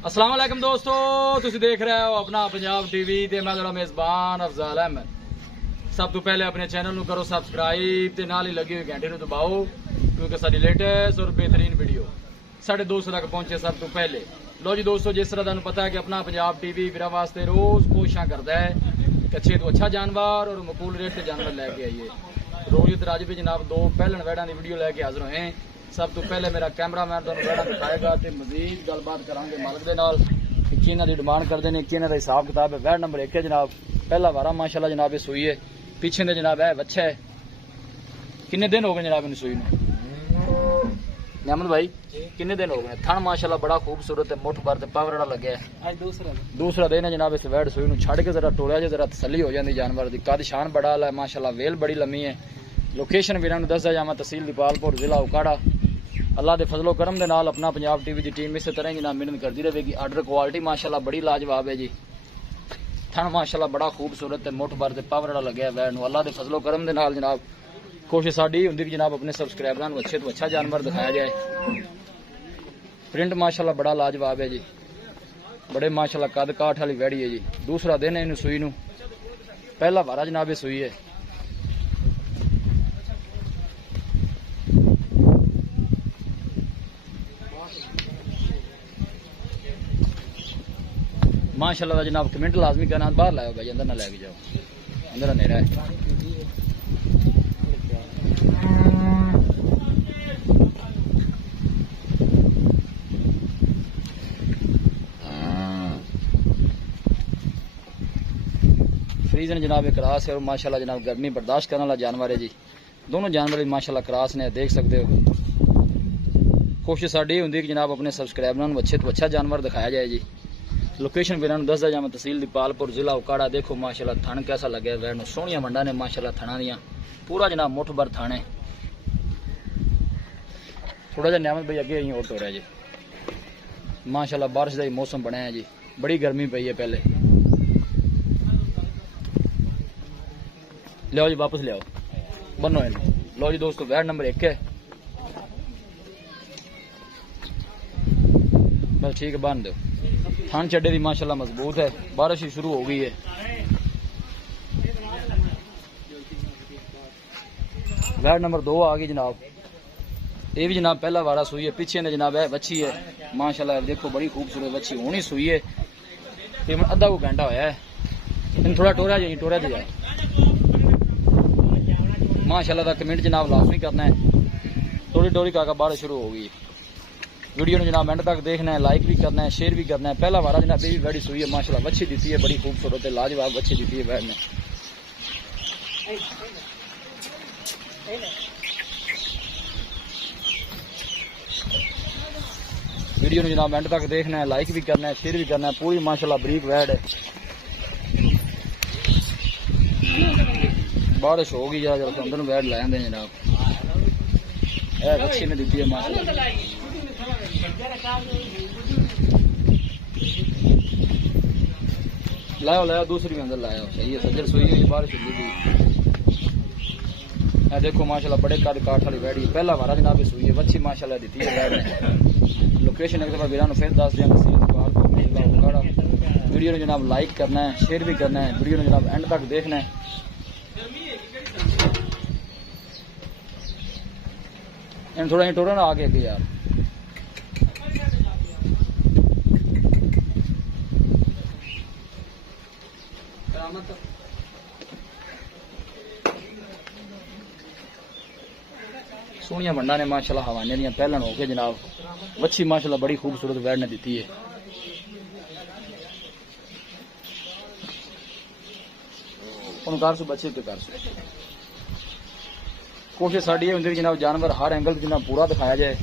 अस्सलाम वालेकुम दोस्तों, तुसी देख रहे हो अपना पंजाब टीवी ते मैं तेरा मेजबान अफजाल अहमद। सब तो पहले अपने चैनल ਨੂੰ करो सब्सक्राइब ते नाल ही लगी हुई घंटे ਨੂੰ दबाओ क्योंकि साडी लेटेस्ट और बेहतरीन वीडियो साढ़े दोस्तों तक पहुंचे सब तो पहले। लो जी दोस्तों, जिस तरह तुहानू पता है कि अपना पंजाब टीवी मेरा वास्ते रोज कोशिशां करता है कि अच्छे तो अच्छा जानवर और मकबूल रेट से जानवर लैके आइए। रोज अज भी जनाब दो पहलन वैड़ा की वीडियो लैके हाजिर होए। सब तो पहले मेरा कैमरामैन तुहानू वैड़ा दिखाएगा तो मजीद गलबात करांगे मालिक दे नाल कि किन्हां दी डिमांड करते हैं, किन्हां दा हिसाब किताब है। वैड़ नंबर 1 है जनाब, पहला वारा माशाल्लाह जनाब सूई है, पीछे दे जनाब है बच्चा है। किन्ने दिन हो गए जनाब इन सूई में नियामत भाई? किन्ने दिन हो गए? थन माशाल्लाह बड़ा खूबसूरत है, मुठ भर ते पावर वाला लगे है। आज दूसरा दिन है जनाब इस वैड़ सूई नूं छड़ के जरा टोलिया जरा तसल्ली हो जाती जानवर की। कद शान बड़ा है माशाल्लाह, वेल बड़ी लम्मी है। लोकेशन वीरां नूं दसदा जावां तहसील दीपालपुर जिला उकाड़ा। अल्लाह के फजलो करम दे नाल अपना पंजाब टीवी की टीम इस तरह जनाब मेहनत करती रहेगी। आर्डर क्वालिटी माशाल्लाह बड़ी लाजवाब है जी। थन माशाल्लाह बड़ा खूबसूरत है, मुठ भर ते पावर वाला लगे है वैड़ नूं। अल्लाह के फजलो करम दे नाल जनाब कोशिश साडी हुंदी कि जनाब अपने सबसक्राइबरां नूं अच्छे तो अच्छा जानवर दिखाया जाए। प्रिंट माशाल्लाह बड़ा लाजवाब है जी, बड़े माशाल्लाह कद काठ वाली वैड़ी है जी। दूसरा दिन है इन सूई नूं, पहला वारा जनाब ये सूई है। माशाल्लाह जनाब कमेंट लाजमी करना, बाहर लाओ भाई, अंदर ना लेके जाओ, अंदर अंधेरा है। फ्रीजन जनाब एक क्रास है और माशाल्लाह जनाब गर्मी बर्दाश्त करने वाला जानवर है जी। दोनों जानवर माशाल्लाह क्रास ने, देख सकते हो। कोशिश साडी हुंदी कि जनाब अपने सब्सक्राइबरां नूं अच्छे तो अच्छा जानवर दिखाया जाए जी। लोकेशन वीरां नूं दसदा जावां तहसील दीपालपुर जिला उकाड़ा। देखो माशाल्लाह थन कैसा लगे वैड़ नूं, सोहणियां मंडा ने माशाल्लाह थणा दियां, पूरा जनाब मुठ भर थन है। थोड़ा जिहा नियामत भाई अगे ही और टोरिया जी। माशाल्लाह बारिश का ही मौसम बनया है जी, बड़ी गर्मी पई है पहले। लियाओ जी वापस लियाओ, बनो इन। लो जी दोस्तों, वैड़ नंबर 1 है, बस ठीक है बन दो। थान चड्डे दी माशाल्लाह मजबूत है, बारिश ही शुरू हो गई है। वैड़ नंबर 2 आ गई जनाब, ये भी जनाब पहला वारा सूई है। पीछे ने जनाब है बच्ची है माशाल्लाह, देखो बड़ी खूबसूरत बच्ची होनी सूई है। तकरीबन अद्धा को घंटा होया है, इन थोड़ा टोरा जाइए, टोरा जाए माशाल्लाह का कमेंट जनाब लाजमी करना है। टोरी टोरी का बारिश शुरू हो गई। वीडियो ने जनाब एंड तक देखना है, लाइक भी करना है, शेयर भी करना है। पहला वारा जनाब भी वैड़ी सूई है माशाल्लाह, बच्ची दी है बड़ी खूबसूरत है, लाजवाब बच्ची दी है वैड़ ने। वीडियो ने जनाब एंड तक देखना है, लाइक भी करना है, शेयर भी करना है। पूरी माशाल्लाह बरीक वैड़ है। बारिश हो गई जरा अंदर वैड़ लै आंदे जनाब, बच्ची ने दी है माशाल्लाह। लाओ लाओ दूसरी भी अंदर लाओ, सही है। सज्जर सूई हुई, बारिश हुई थी। देखो माशाल्लाह बड़े कद काठ वाली वैड़ी, पहला वारा जनाब सूई है, बच्ची माशाल्लाह दी है वैड़ ने। लोकेशन एक दफा वीरां नूं फिर दस दियां उकाड़ा। वीडियो ने जनाब लाइक करना है, शेयर भी करना है। वीडियो ने जनाब एंड तक देखना है। इन थोड़ा टोरा ना आगे अगे यार। सोहनिया मंडा ने माशाल्लाह, हवाने दियां पहलन हो के जनाब। बच्ची माशाल्लाह बड़ी खूबसूरत वैड़ ने दी है। कर सो बच्चे पे कर सो। कोशिश साड़ी ये होंदी जनाब जानवर हर एंगल से जनाब पूरा दिखाया जाए।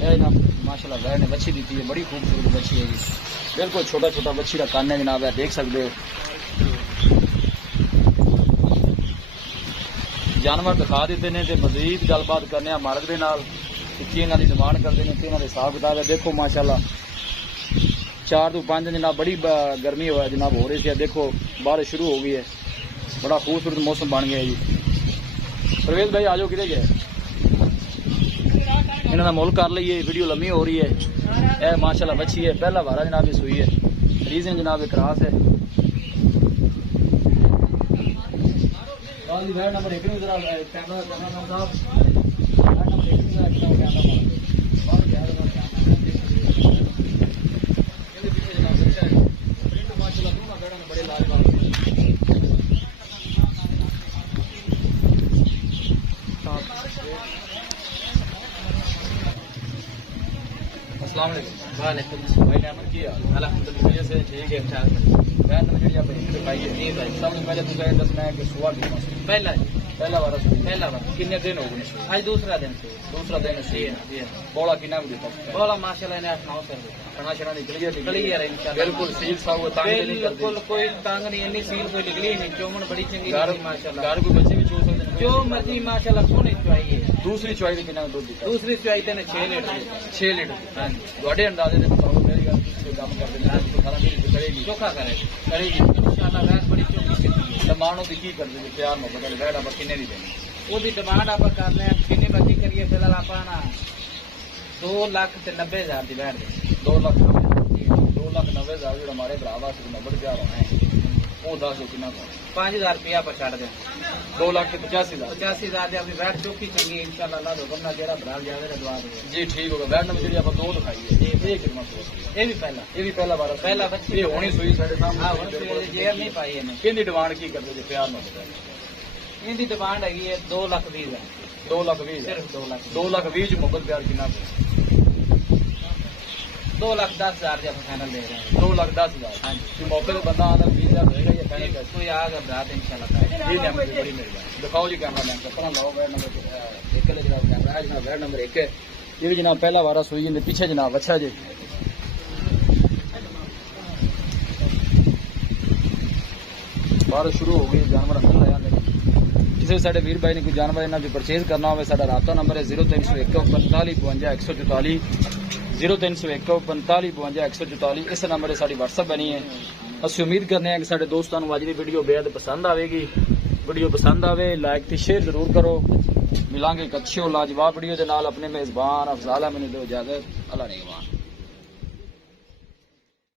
जनाब माशाल्लाह वैड़ ने बच्ची दी है, बड़ी खूबसूरत बच्ची है जी। बिल्कुल छोटा छोटा बच्ची का कान है जनाब, है देख सकते हो। जानवर दिखा देते हैं तो मजीद गलबात करने मालिक के नाल कि इन्हों की डिमांड करते हैं, इन्हों हिसाब किताब है। देखो माशाल्लाह 4 तो 5 जनाब बड़ी गर्मी जनाब हो रही थी। देखो बारिश शुरू हो गई है, बड़ा खूबसूरत मौसम बन गया जी। परवेज भाई आजो किधर गए इन्हों का मुल कर लीए वीडियो लम्मी हो रही है। यह माशाल्लाह बच्ची है पहला वारा जनाब ये सुई है रीजन जनाब क्रॉस है। नंबर 1 में जरा कैमरा साहब अस्सलाम वालेकुम भाई नेमत की अल्हम्दुलिल्लाह से ठीक है ख्याल बैन नंबर जी आप इधर दिखाइए जी भाई सबसे पहले तो कहे दसना है कि सुआ भी पहला वाला कितने दिन हो गए आज दूसरा दिन से बोला कितना देता बोला माशाल्लाह ने 8-9 से खाना छना निकल गया इंशाल्लाह बिल्कुल सील साव बिल्कुल कोई टांग नहीं इतनी सील कोई निकली नहीं चोमन बड़ी चंगी माशाल्लाह घर को बच्चे भी चो सकते हैं जो मर्जी माशाल्लाह सोने चुआई है। दूसरी चुआई के कितना दूध देता दूसरी चुआई ते 6 लीटर हां ਤੁਹਾਡੇ अंदाजे से बताओ मेरी गल से काम कर देना तो सारा दिन करेगी चोखा करेगी इंशाल्लाह रात बड़ी चोखी डिमांड होती की कर दे प्यार मोहब्बत वाली बैठ आप कितने दी देनी ओदी डिमांड आप करने कितने बच्ची करिए फिलहाल आप ना 2,90,000 दी बैठ दे 2,90,000 जो हमारे भरावा से नंबर क्या रहा है वो 10 कितना 5,000 रुपया पर छड़ दे 2,85,000 अपनी बैठ चौकी चंगी इंशाल्लाह अल्लाह दो बंदा जेड़ा भराल जावे दवा दे जी ठीक होगा। बैठ नंबर जी आप दो दिखाइए ये भी पहला बार पहला बच्ची ये होनी सुई साडे सामने हां होनी जेर नहीं पाई है कितनी डिमांड की करदे जे प्यार में बताओ इनकी डिमांड है 2,20,000 2,20,000 सिर्फ 2,20,000 मोहब्बत प्यार कितना 2,10,000 जब फाइनल दे रहे हैं 2,10,000 हां जी मौके पे बंदा आना 20,000 रहेगा या फाइनल कर कोई आगा रात इंशाल्लाह जी ने बड़ी मेहरबानी दिखाओ जी कैमरा मैन का तरह लाओ बैठ नंबर 1 ले जनाब कैमरा है जनाब बैठ नंबर 1 ये भी जनाब पहला वारा सुई जिंदे पीछे जनाब अच्छा जी बारिश शुरू हो गई जानवर अंदर लाया किसी साढ़े वीर भाई ने कोई जानवर इन्हें भी परचेज करना हो साਡਾ राबता नंबर है 0301 45 52 144 0301 45 52 144 इस नंबर से साड़ी व्हाट्सएप बनी है। असं उम्मीद करने कि साढ़े दोस्तों को अज की वीडियो बेहद पसंद आएगी। वीडियो पसंद आए लाइक तो शेयर जरूर करो। मिलांगे एक अच्छी और लाजवाब वीडियो के नाल अपने मेजबान अफजाल अहमद दो इजाजत अल्लाह निगहबान।